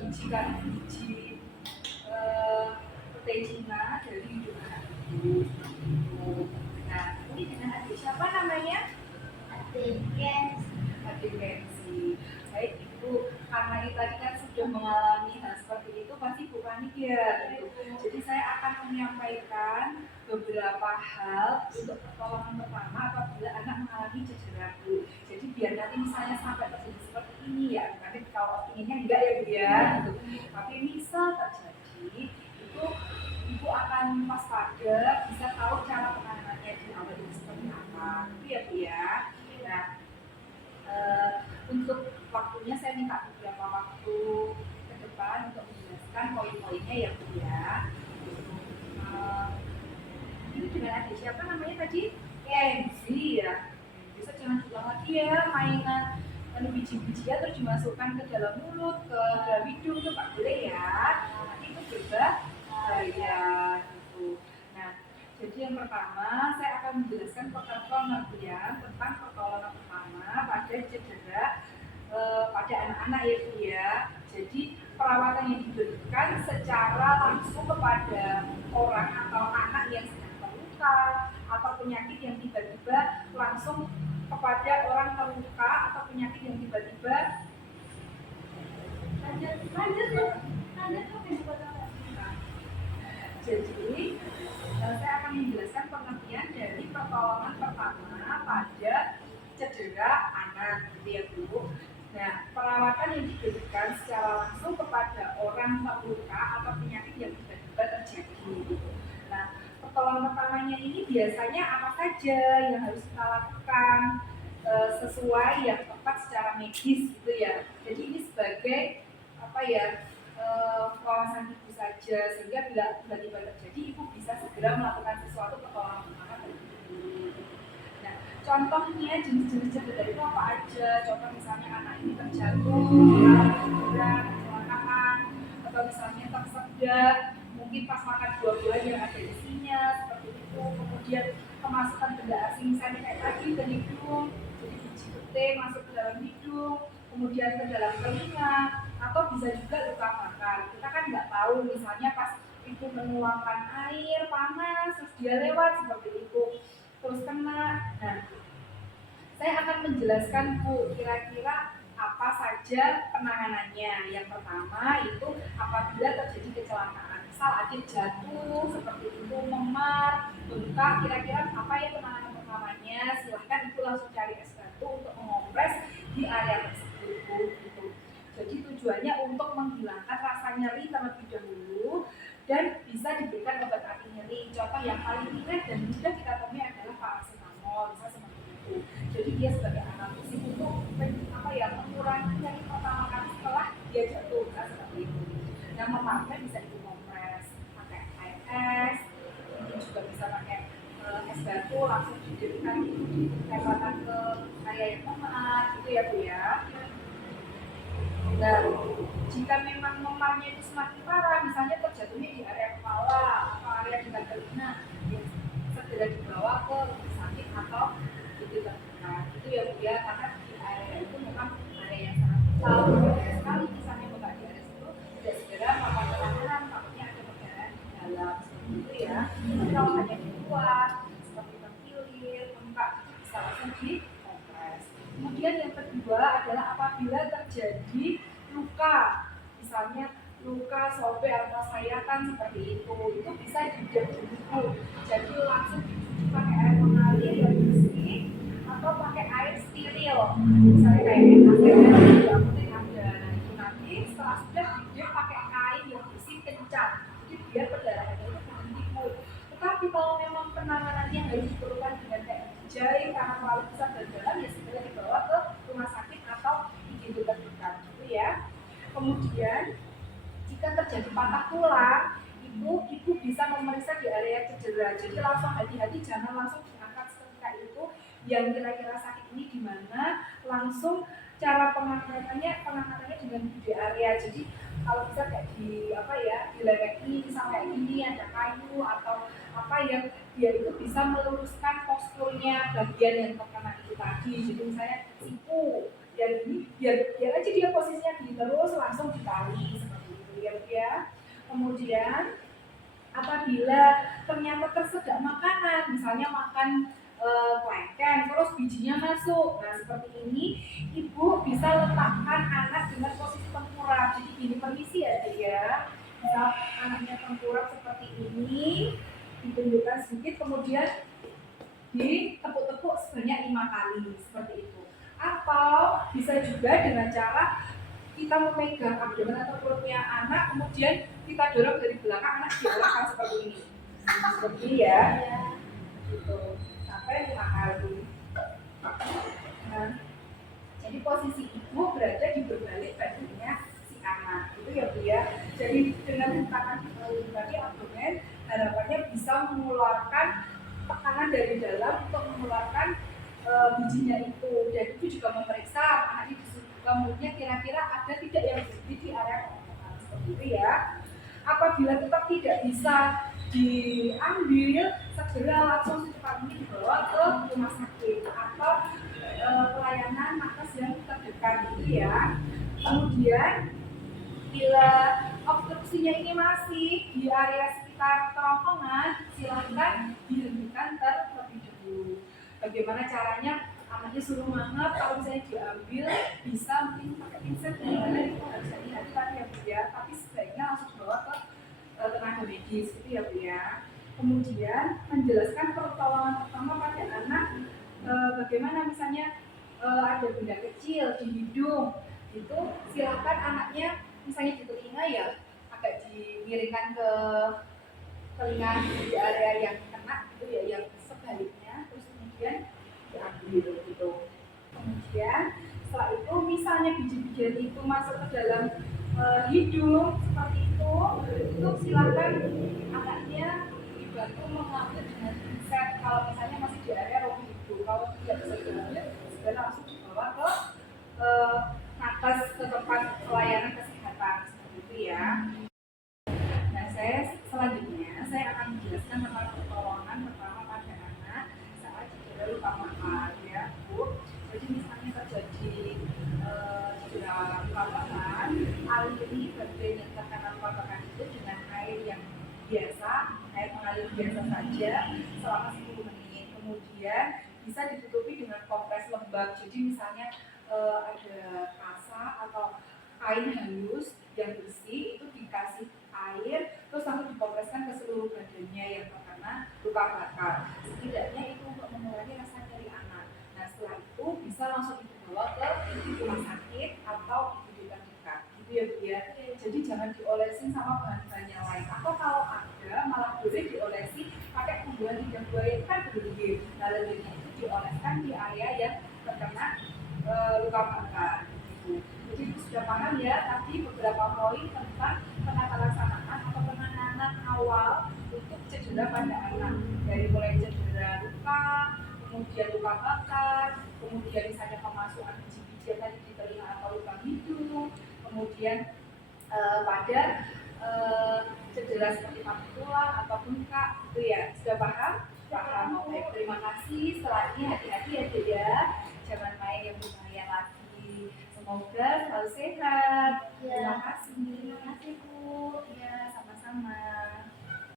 biji petai Cina dari hidung anak itu. Nah, ini dengan adik siapa namanya? Adik Kenzi. Adik Kenzi. Baik Ibu, karena itu tadi kan sudah mengalami hal seperti itu, pasti Ibu panik ya. Gitu. Jadi saya akan menyampaikan beberapa hal untuk pertolongan pertama apabila anak mengalami cedera Bu. Jadi biar nanti misalnya sampai terjadi seperti ini ya, nanti kalau inginnya enggak ya Bu ya. Gitu. Tapi misal terjadi itu Ibu akan waspada, bisa tahu cara penanganannya di awal itu seperti apa. Itu ya Bu ya. Nah, untuk waktunya saya minta beberapa waktu ke depan untuk menjelaskan poin-poinnya ya Bu ya. Ini dengan adik siapa namanya tadi? Kenzi ya. Bisa jangan diulang lagi ya mainan biji-bijian terus dimasukkan ke dalam mulut, ke dalam hidung itu Pak boleh ya. Nanti itu berbahaya gitu. Nah, jadi yang pertama saya akan menjelaskan pengertian tentang pertolongan pertama pada cedera pada anak-anak ya Bu ya. Jadi perawatan yang diberikan secara langsung kepada orang atau anak yang sedang terluka atau penyakit yang tiba-tiba langsung kepada orang terluka atau penyakit yang tiba-tiba jadi saya akan menjelaskan pengertian dari pertolongan pertama pada cedera anak gitu ya Bu. Nah, perawatan yang diberikan secara langsung kepada orang terluka atau penyakit yang tiba-tiba terjadi gitu. Nah, pertolongan pertamanya ini biasanya apa saja yang harus kita lakukan sesuai yang tepat secara medis gitu ya. Jadi ini sebagai apa ya wawasan ibu saja sehingga bila tiba-tiba terjadi ibu bisa segera melakukan sesuatu pertolongan pertama terlebih dahulu. Nah, contohnya jenis-jenis cedera itu apa aja? Contoh misalnya anak ini terjatuh, kecelakaan, atau misalnya tersedak, mungkin pas makan buah-buahan yang ada isinya seperti itu. Kemudian kemasukan benda asing misalnya kayak tadi ke hidung, jadi biji petai masuk ke dalam hidung, kemudian ke dalam telinga, atau bisa juga luka bakar. Kita kan nggak tahu misalnya pas itu menuangkan air panas terus dia lewat seperti itu terus kena. Nah, saya akan menjelaskan Bu kira-kira apa saja penanganannya. Yang pertama itu apabila terjadi kecelakaan, misal adik jatuh seperti itu, memar, bengkak, kira-kira apa ya penanganan pertamanya? Silahkan Ibu langsung cari es batu untuk mengompres di area tersebut gitu. Jadi tujuannya untuk menghilangkan rasa nyeri terlebih dahulu dan bisa diberikan obat anti nyeri. Contoh yang paling ringan dan mudah kita temui adalah paracetamol, bisa seperti itu. Jadi dia sebagai analgesik untuk mengurangi nyeri pertama kali setelah dia jatuh, bisa seperti itu. Nah, memarnya bisa dikompres pakai air es, mungkin juga bisa pakai es batu langsung didirikan ditempelkan ke area yang memar, gitu ya Bu ya. Nah, jika memang memarnya itu semakin parah, misalnya terjatuhnya di area kepala atau area dekat telinga, ya segera dibawa ke rumah sakit atau itu terdekat. Itu ya Bu ya, karena di area itu memang area yang sangat vital. Banyak sekali misalnya buka di area itu, tidak segera melakukan penanganan, takutnya ada perdarahan di dalam seperti itu ya. Tapi kalau hanya di luar, seperti terkilir, bengkak, bisa langsung dikompres. Kemudian yang kedua adalah apabila terjadi luka, misalnya luka sobek atau sayatan seperti itu bisa dibedah dulu. Jadi langsung dicuci pakai air mengalir yang bersih atau pakai air steril. Misalnya kayak di apotek ada. Nah itu nanti setelah sudah dibedah pakai kain yang bersih kencang. Jadi biar perdarahannya itu berhenti Bu. Tetapi kalau memang penanganannya harus diperlukan dengan kayak dijahit karena terlalu besar dan dalam, ya segera dibawa ke rumah sakit atau IGD terdekat gitu ya. Kemudian jika terjadi patah tulang, ibu bisa memeriksa di area cedera. Jadi langsung hati-hati, jangan langsung diangkat seketika itu yang kira-kira sakit ini di mana, langsung cara penanganannya dengan di area. Jadi kalau bisa kayak dileweki sampai ini ada kayu atau apa yang biar itu bisa meluruskan posturnya bagian yang terkena itu tadi. Jadi misalnya siku yang ini biar aja dia posisinya terus langsung ditali. ya Bu ya. Kemudian apabila ternyata tersedak makanan, misalnya makan kelengkeng terus bijinya masuk, nah seperti ini ibu bisa letakkan anak dengan posisi tengkurap. Jadi gini, permisi ya Dek ya, misal anaknya tengkurap seperti ini, ditunjukkan sedikit, kemudian ditepuk-tepuk sebanyak 5 kali seperti itu. Atau bisa juga dengan cara kita memegang abdomen atau perutnya anak, kemudian kita dorong dari belakang, anak diarahkan seperti ini. Seperti ini ya. Gitu. Sampai 5 kali. Nah, jadi posisi ibu berada di berbalik badannya si anak. Itu ya Bu ya. Jadi dengan tangan di abdomen, harapannya bisa mengeluarkan tekanan dari dalam untuk mengeluarkan bijinya itu. Dan itu juga memeriksa anak ini dibuka mulutnya kira-kira ada tidak yang berhenti di area kerongkongan seperti itu ya. Apabila tetap tidak bisa diambil, segera langsung secepatnya dibawa ke rumah sakit atau pelayanan nakes yang terdekat gitu ya. Kemudian bila obstruksinya ini masih di area sekitar kerongkongan, silahkan dihentikan terlebih dahulu. Bagaimana caranya? Anaknya suruh mangap, kalau misalnya diambil bisa mungkin pakai pinset, gimana itu nggak bisa dihati ya Bu ya, tapi sebaiknya langsung dibawa ke tenaga medis itu ya Bu ya. Kemudian menjelaskan pertolongan pertama pada anak, bagaimana misalnya ada benda kecil di hidung, itu silakan anaknya misalnya di telinga ya agak dimiringkan ke telinga di area yang kena gitu ya, yang sebaliknya, terus kemudian diambil gitu. Kemudian setelah itu misalnya biji-bijian itu masuk ke dalam hidung seperti itu silakan anaknya dibantu mengambil dengan pinset. Kalau misalnya masih di area rogi hidung, kalau tidak bisa diambil, segera langsung dibawa ke nakes, ke tempat pelayanan kesehatan seperti itu ya. Nah, selanjutnya saya akan menjelaskan tentang pertolongan pertama pada anak saat cedera luka bakar ya Bu. Jadi misalnya terjadi cedera luka bakar, aliri bagian yang terkena luka bakar itu dengan air yang biasa, air mengalir biasa saja selama 10 menit. Kemudian bisa ditutupi dengan kompres lembab. Jadi misalnya ada kasa atau kain halus yang bersih, itu dikasih air terus langsung dikompreskan ke seluruh badannya yang terkena luka bakar. Setidaknya itu untuk mengurangi rasa nyeri anak. Nah setelah itu bisa langsung dibawa ke rumah sakit atau IGD terdekat. Gitu ya Bu ya. Jadi jangan diolesin sama bahan-bahan yang lain. Atau kalau ada malah boleh diolesi pakai pembuahan lidah buaya, itu kan berlendir. Nah lendirnya itu dioleskan di area yang terkena luka bakar. Gitu. Jadi itu sudah paham ya tadi beberapa poin tentang penata laksanaan atau penanganan awal untuk cedera pada anak, dari mulai cedera luka, kemudian luka bakar, kemudian misalnya pemasukan biji-bijian tadi di telinga atau luka hidung, kemudian pada cedera seperti patah tulang atau bengkak, itu ya sudah paham? Paham. Oke, terima kasih. Setelah